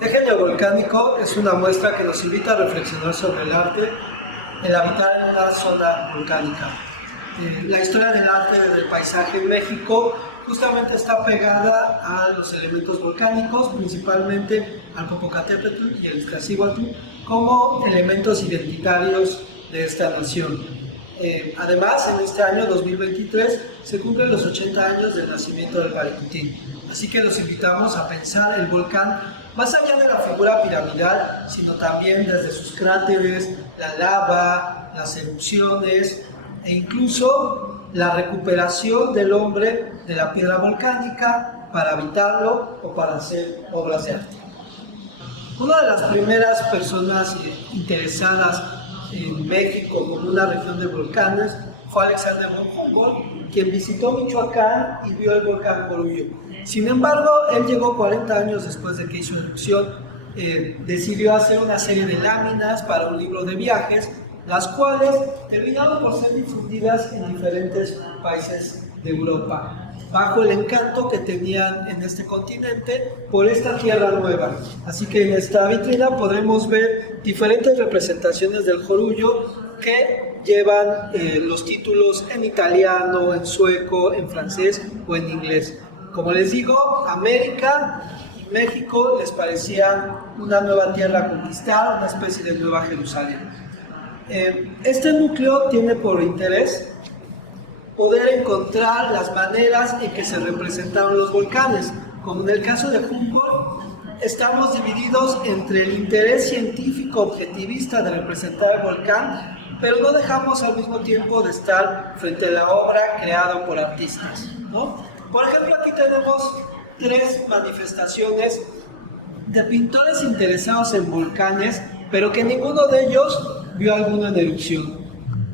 El genio volcánico es una muestra que nos invita a reflexionar sobre el arte, el habitar en una zona volcánica. La historia del arte del paisaje en México justamente está pegada a los elementos volcánicos, principalmente al Popocatépetl y el Iztaccíhuatl, como elementos identitarios de esta nación. Además, en este año 2023 se cumplen los 80 años del nacimiento del Paricutín, así que los invitamos a pensar el volcán más allá de la figura piramidal, sino también desde sus cráteres, la lava, las erupciones e incluso la recuperación del hombre de la piedra volcánica para habitarlo o para hacer obras de arte. Una de las primeras personas interesadas en México como una región de volcanes fue Alexander von Humboldt, quien visitó Michoacán y vio el volcán Jorullo. Sin embargo, él llegó 40 años después de que hizo erupción, decidió hacer una serie de láminas para un libro de viajes, las cuales terminaron por ser difundidas en diferentes países de Europa, bajo el encanto que tenían en este continente por esta tierra nueva. Así que en esta vitrina podremos ver diferentes representaciones del Jorullo que llevan los títulos en italiano, en sueco, en francés o en inglés. Como les digo, América y México les parecían una nueva tierra a conquistar, una especie de nueva Jerusalén. Este núcleo tiene por interés poder encontrar las maneras en que se representaron los volcanes. Como en el caso de Humboldt, estamos divididos entre el interés científico objetivista de representar el volcán, pero no dejamos al mismo tiempo de estar frente a la obra creada por artistas, ¿no? Por ejemplo, aquí tenemos 3 manifestaciones de pintores interesados en volcanes, pero que ninguno de ellos vio alguno en erupción.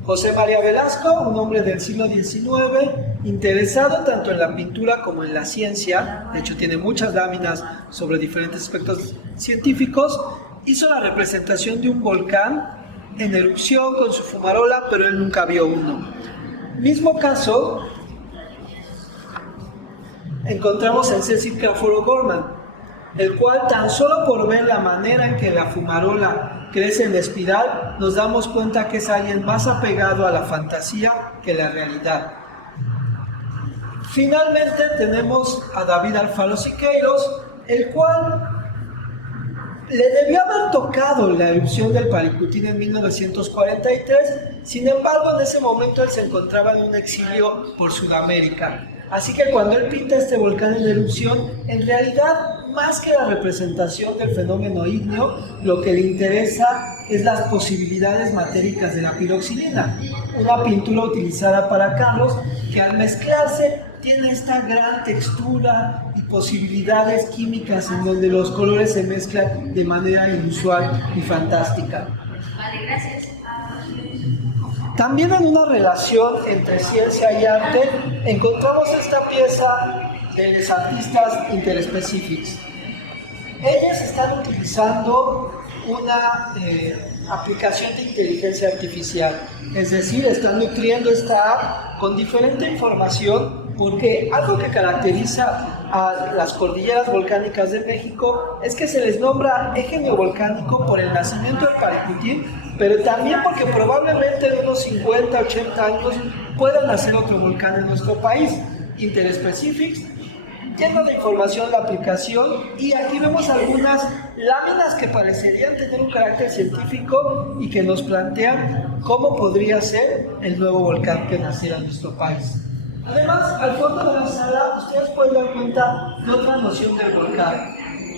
José María Velasco, un hombre del siglo XIX, interesado tanto en la pintura como en la ciencia, de hecho tiene muchas láminas sobre diferentes aspectos científicos, hizo la representación de un volcán en erupción con su fumarola, pero él nunca vio uno. Mismo caso encontramos en Cecil Crawford O'Gorman, el cual tan solo por ver la manera en que la fumarola crece en espiral, nos damos cuenta que es alguien más apegado a la fantasía que la realidad. Finalmente tenemos a David Alfaro Siqueiros, el cual le debió haber tocado la erupción del Paricutín en 1943, sin embargo en ese momento él se encontraba en un exilio por Sudamérica. Así que cuando él pinta este volcán en erupción, en realidad, más que la representación del fenómeno ígneo, lo que le interesa es las posibilidades matéricas de la piroxilina, una pintura utilizada para carros que al mezclarse tiene esta gran textura y posibilidades químicas en donde los colores se mezclan de manera inusual y fantástica. Vale, gracias. También en una relación entre ciencia y arte encontramos esta pieza de los artistas interespecíficos. Ellos están utilizando una aplicación de inteligencia artificial, es decir, están nutriendo esta app con diferente información, porque algo que caracteriza a las cordilleras volcánicas de México es que se les nombra eje neovolcánico por el nacimiento del Paricutín, pero también porque probablemente en unos 50, 80 años pueda nacer otro volcán en nuestro país. Interespecíficos, lleno de información la aplicación, y aquí vemos algunas láminas que parecerían tener un carácter científico y que nos plantean cómo podría ser el nuevo volcán que naciera en nuestro país. Además, al fondo de la sala ustedes pueden dar cuenta de otra noción del volcán.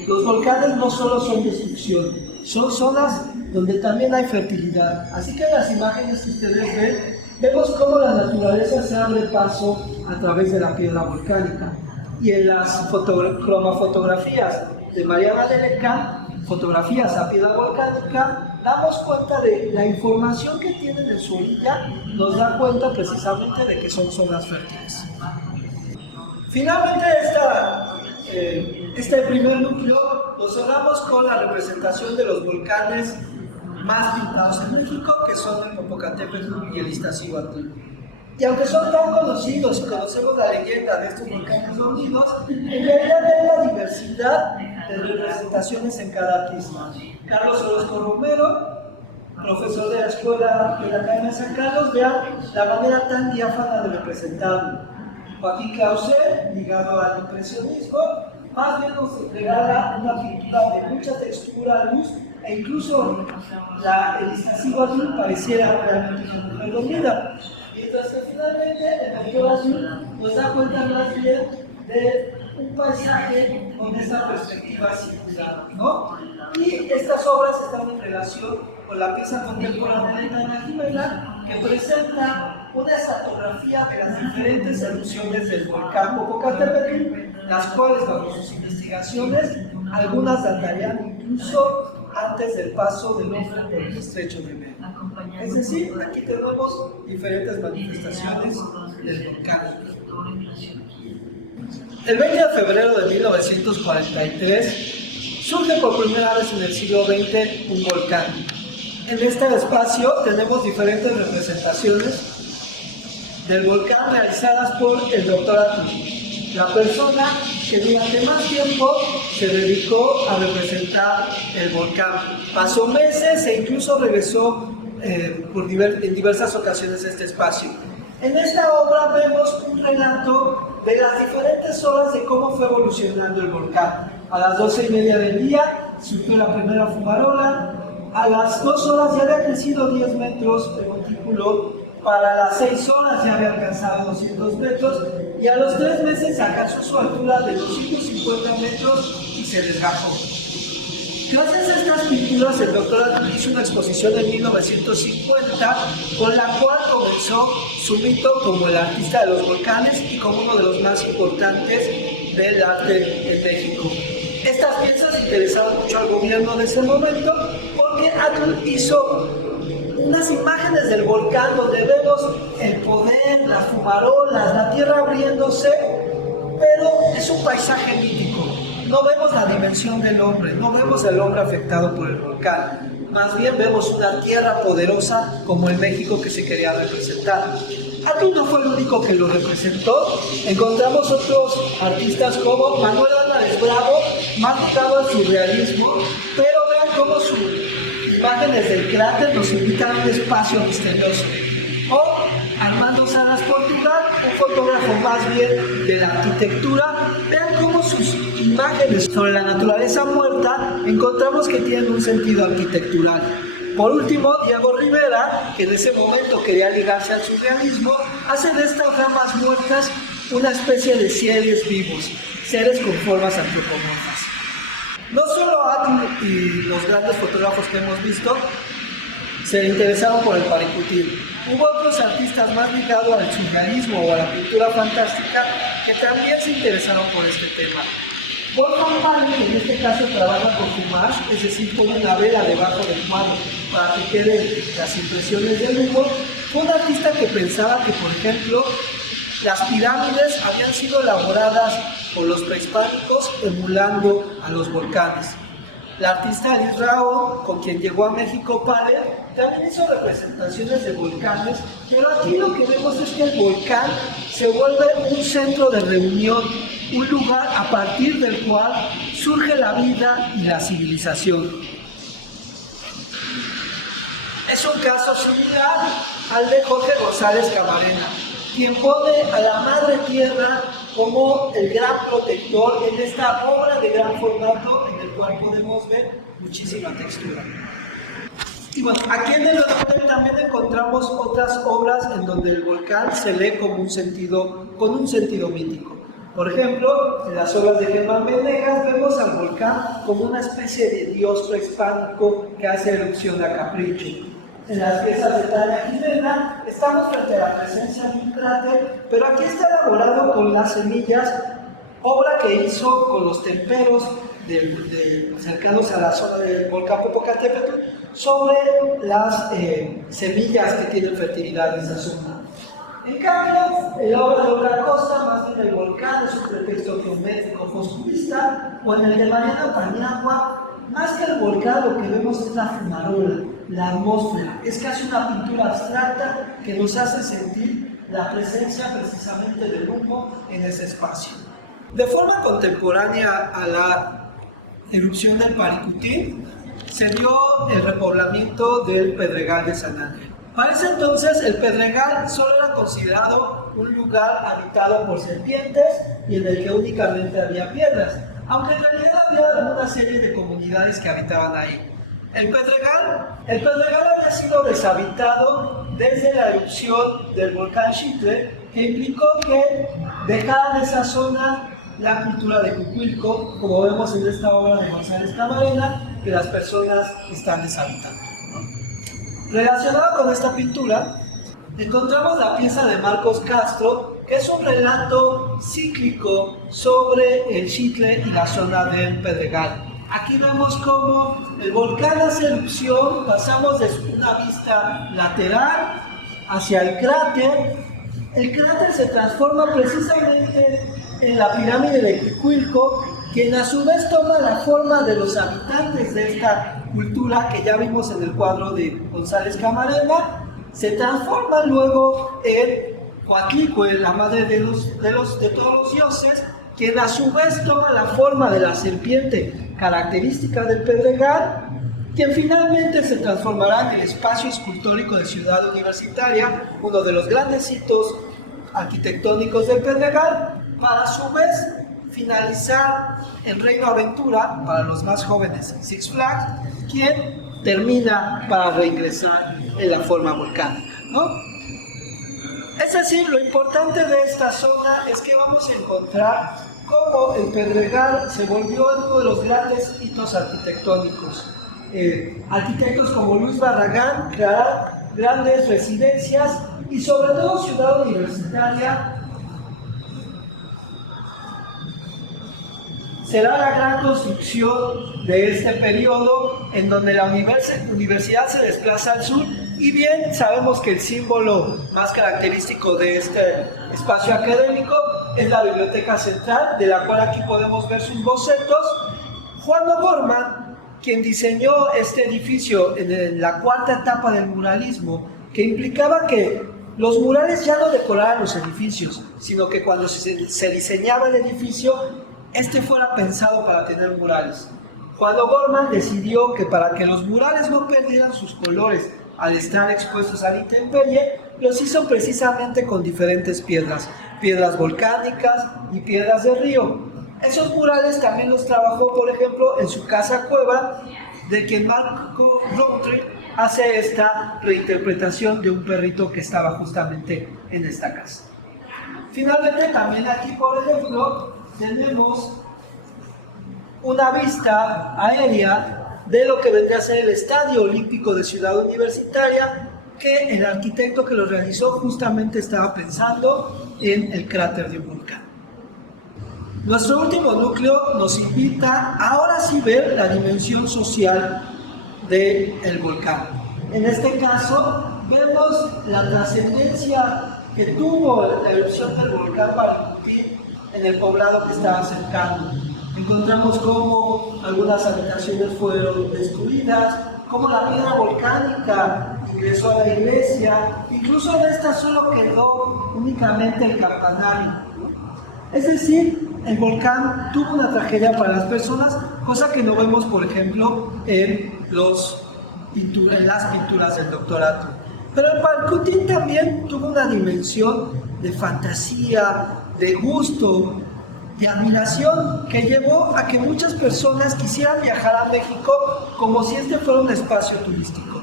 Los volcanes no solo son destrucción, son zonas donde también hay fertilidad. Así que en las imágenes que ustedes ven, vemos cómo la naturaleza se abre paso a través de la piedra volcánica. Y en las cromafotografías de Mariana Delecán, fotografías a piedra volcánica, damos cuenta de la información que tienen en su orilla, nos da cuenta precisamente de que son zonas fértiles. Finalmente, este primer núcleo lo cerramos con la representación de los volcanes más pintados en México, que son el Popocatépetl y el Iztaccíhuatl. Y aunque son tan conocidos y conocemos la leyenda de estos volcanes dormidos, en realidad es la diversidad de representaciones en cada artista. Carlos Orozco Romero, profesor de la Escuela de la Academia de San Carlos, vean la manera tan diáfana de representarlo. Joaquín Clauset, ligado al impresionismo, más bien nos entregaba una pintura de mucha textura, luz, e incluso el Iztaccíhuatl azul pareciera realmente una mujer dormida. Mientras que finalmente el doctor Azul nos da cuenta más bien de un paisaje con esta perspectiva circular, ¿no? Y estas obras están en relación con la pieza contemporánea de Tania Jimena, que presenta una esatografía de las diferentes erupciones del volcán Popocatépetl, las cuales, bajo sus investigaciones, algunas datarían incluso antes del paso del hombre por el estrecho de Bering. Es decir, aquí tenemos diferentes manifestaciones del volcán. El 20 de febrero de 1943 surge por primera vez en el siglo XX un volcán. En este espacio tenemos diferentes representaciones del volcán realizadas por el Dr. Atul, la persona que durante más tiempo se dedicó a representar el volcán. Pasó meses e incluso regresó en diversas ocasiones a este espacio. En esta obra vemos un relato de las diferentes horas de cómo fue evolucionando el volcán. A las 12:30 del día surgió la primera fumarola, a las 2 horas ya había crecido 10 metros el montículo, para las 6 horas ya había alcanzado 200 metros y a los 3 meses alcanzó su altura de 250 metros y se desgajó. Gracias a estas pinturas, el doctor Atul hizo una exposición en 1950 con la cual comenzó su mito como el artista de los volcanes y como uno de los más importantes del arte en México. Estas piezas interesaron mucho al gobierno de ese momento porque Atul hizo unas imágenes del volcán donde vemos el poder, las fumarolas, la tierra abriéndose, pero es un paisaje mítico. No vemos la dimensión del hombre, no vemos al hombre afectado por el volcán. Más bien vemos una tierra poderosa como el México que se quería representar. Atul no fue el único que lo representó. Encontramos otros artistas como Manuel Álvarez Bravo, más ligado al surrealismo, pero vean cómo sus imágenes del cráter nos invitan a un espacio misterioso. O Armando Salas Portugal, un fotógrafo más bien de la arquitectura. Vean cómo sus imágenes sobre la naturaleza muerta encontramos que tienen un sentido arquitectural. Por último, Diego Rivera, que en ese momento quería ligarse al surrealismo, hace de estas ramas muertas una especie de seres vivos, seres con formas antropomorfas. No solo Atul y los grandes fotógrafos que hemos visto se interesaron por el paricutir. Hubo otros artistas más ligados al surrealismo o a la pintura fantástica que también se interesaron por este tema. Wolfgang Pauli, en este caso, trabaja con fumás, es decir, pone una vela debajo del cuadro para que queden las impresiones del humo. Fue un artista que pensaba que, por ejemplo, las pirámides habían sido elaboradas por los prehispánicos emulando a los volcanes. La artista Liz Rao, con quien llegó a México Paler, también hizo representaciones de volcanes, pero aquí lo que vemos es que el volcán se vuelve un centro de reunión, un lugar a partir del cual surge la vida y la civilización. Es un caso similar al de Jorge González Camarena, quien pone a la madre tierra como el gran protector en esta obra de gran formato en el cual podemos ver muchísima textura. Y bueno, aquí en el hotel también encontramos otras obras en donde el volcán se lee con un sentido mítico. Por ejemplo, en las obras de Germán Venegas vemos al volcán como una especie de dios prehispánico que hace erupción a capricho. En las piezas de Tania Jimena estamos frente a la presencia de un cráter, pero aquí está elaborado con las semillas, obra que hizo con los temperos cercanos a la zona del volcán Popocatépetl, sobre las semillas que tienen fertilidad en esa zona. En cambio, en la obra de Olga Costa, más bien el volcán es un pretexto geométrico costumista, o en el de Mariano Paniagua, más que el volcán lo que vemos es la fumarola, la atmósfera. Es casi una pintura abstracta que nos hace sentir la presencia precisamente del humo en ese espacio. De forma contemporánea a la erupción del Paricutín, se dio el repoblamiento del Pedregal de San Ángel. Para ese entonces, el Pedregal solo era considerado un lugar habitado por serpientes y en el que únicamente había piedras, aunque en realidad había una serie de comunidades que habitaban ahí. El Pedregal había sido deshabitado desde la erupción del volcán Xitle, que implicó que dejaran esa zona la cultura de Cucuilco, como vemos en esta obra de González Camarena, que las personas están deshabitando. Relacionado con esta pintura, encontramos la pieza de Marcos Castro, que es un relato cíclico sobre el Xitle y la zona del Pedregal. Aquí vemos cómo el volcán hace erupción, pasamos de una vista lateral hacia el cráter. El cráter se transforma precisamente en la pirámide de Cucuilco, quien a su vez toma la forma de los habitantes de esta cultura que ya vimos en el cuadro de González Camarena. Se transforma luego en Coatlicue, la madre de todos los dioses, quien a su vez toma la forma de la serpiente característica del Pedregal, quien finalmente se transformará en el espacio escultórico de Ciudad Universitaria, uno de los grandes hitos arquitectónicos del Pedregal, para a su vez finalizar en Reino Aventura, para los más jóvenes, Six Flags, quien termina para reingresar en la forma volcánica, ¿no? Es decir, lo importante de esta zona es que vamos a encontrar cómo el Pedregal se volvió uno de los grandes hitos arquitectónicos. Arquitectos como Luis Barragán crearán grandes residencias y sobre todo Ciudad Universitaria será la gran construcción de este periodo en donde la universidad se desplaza al sur, y bien sabemos que el símbolo más característico de este espacio académico es la Biblioteca Central, de la cual aquí podemos ver sus bocetos. Juan O'Gorman, quien diseñó este edificio en la cuarta etapa del muralismo, que implicaba que los murales ya no decoraran los edificios, sino que cuando se diseñaba el edificio, este fuera pensado para tener murales. Juan O'Gorman decidió que para que los murales no perdieran sus colores al estar expuestos a la intemperie, los hizo precisamente con diferentes piedras volcánicas y piedras de río. Esos murales también los trabajó, por ejemplo, en su casa cueva, de quien Marco Rowntree hace esta reinterpretación de un perrito que estaba justamente en esta casa. Finalmente, también aquí, por ejemplo, tenemos una vista aérea de lo que vendría a ser el Estadio Olímpico de Ciudad Universitaria, que el arquitecto que lo realizó justamente estaba pensando en el cráter de un volcán. Nuestro último núcleo nos invita a ahora sí ver la dimensión social del volcán. En este caso, vemos la trascendencia que tuvo la erupción del volcán Paricutín en el poblado que estaba cercano. Encontramos cómo algunas habitaciones fueron destruidas, cómo la piedra volcánica ingresó a la iglesia, incluso de esta solo quedó únicamente el campanario. Es decir, el volcán tuvo una tragedia para las personas, cosa que no vemos, por ejemplo, en las pinturas del Dr. Atwood. Pero el Paricutín también tuvo una dimensión de fantasía, de gusto, de admiración, que llevó a que muchas personas quisieran viajar a México como si este fuera un espacio turístico.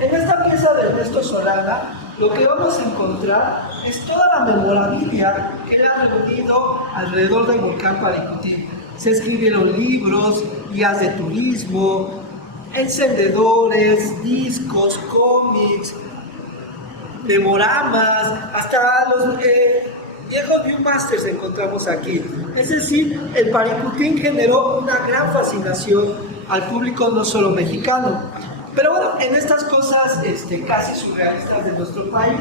En esta pieza de Ernesto Solana, lo que vamos a encontrar es toda la memorabilia que él ha reunido alrededor del volcán Paricutín. Se escribieron libros, guías de turismo, encendedores, discos, cómics, memoramas, hasta los viejos viewmasters encontramos aquí. Es decir, el Paricutín generó una gran fascinación al público no solo mexicano. Pero bueno, en estas cosas casi surrealistas de nuestro país,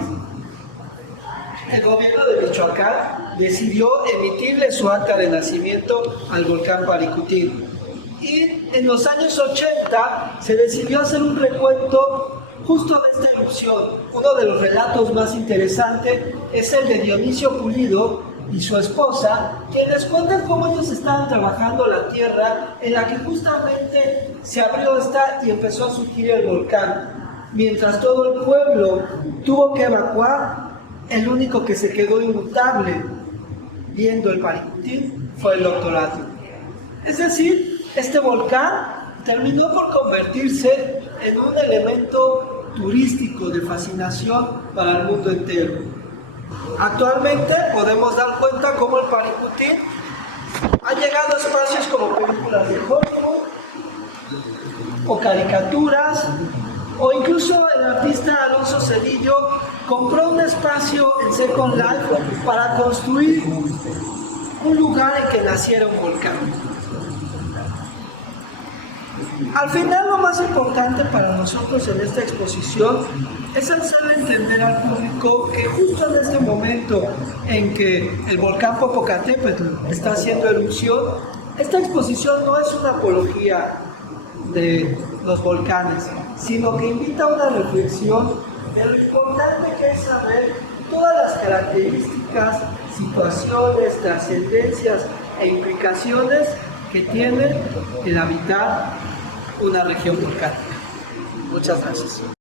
el gobierno de Michoacán decidió emitirle su acta de nacimiento al volcán Paricutín. Y en los años 80 se decidió hacer un recuento justo de esta erupción. Uno de los relatos más interesantes es el de Dionisio Pulido, y su esposa, quienes cuentan cómo ellos estaban trabajando la tierra en la que justamente se abrió esta y empezó a surgir el volcán. Mientras todo el pueblo tuvo que evacuar, el único que se quedó inmutable viendo el Paricutín fue el Doctor Atiu. Es decir, este volcán terminó por convertirse en un elemento turístico de fascinación para el mundo entero. Actualmente podemos dar cuenta cómo el Paricutín ha llegado a espacios como películas de Hollywood o caricaturas, o incluso el artista Alonso Cedillo compró un espacio en Second Life para construir un lugar en que naciera un volcán. Al final, lo más importante para nosotros en esta exposición es hacerle entender al público que justo en este momento en que el volcán Popocatépetl está haciendo erupción, esta exposición no es una apología de los volcanes, sino que invita a una reflexión de lo importante que es saber todas las características, situaciones, trascendencias e implicaciones que tiene el habitar una región volcánica. Muchas gracias.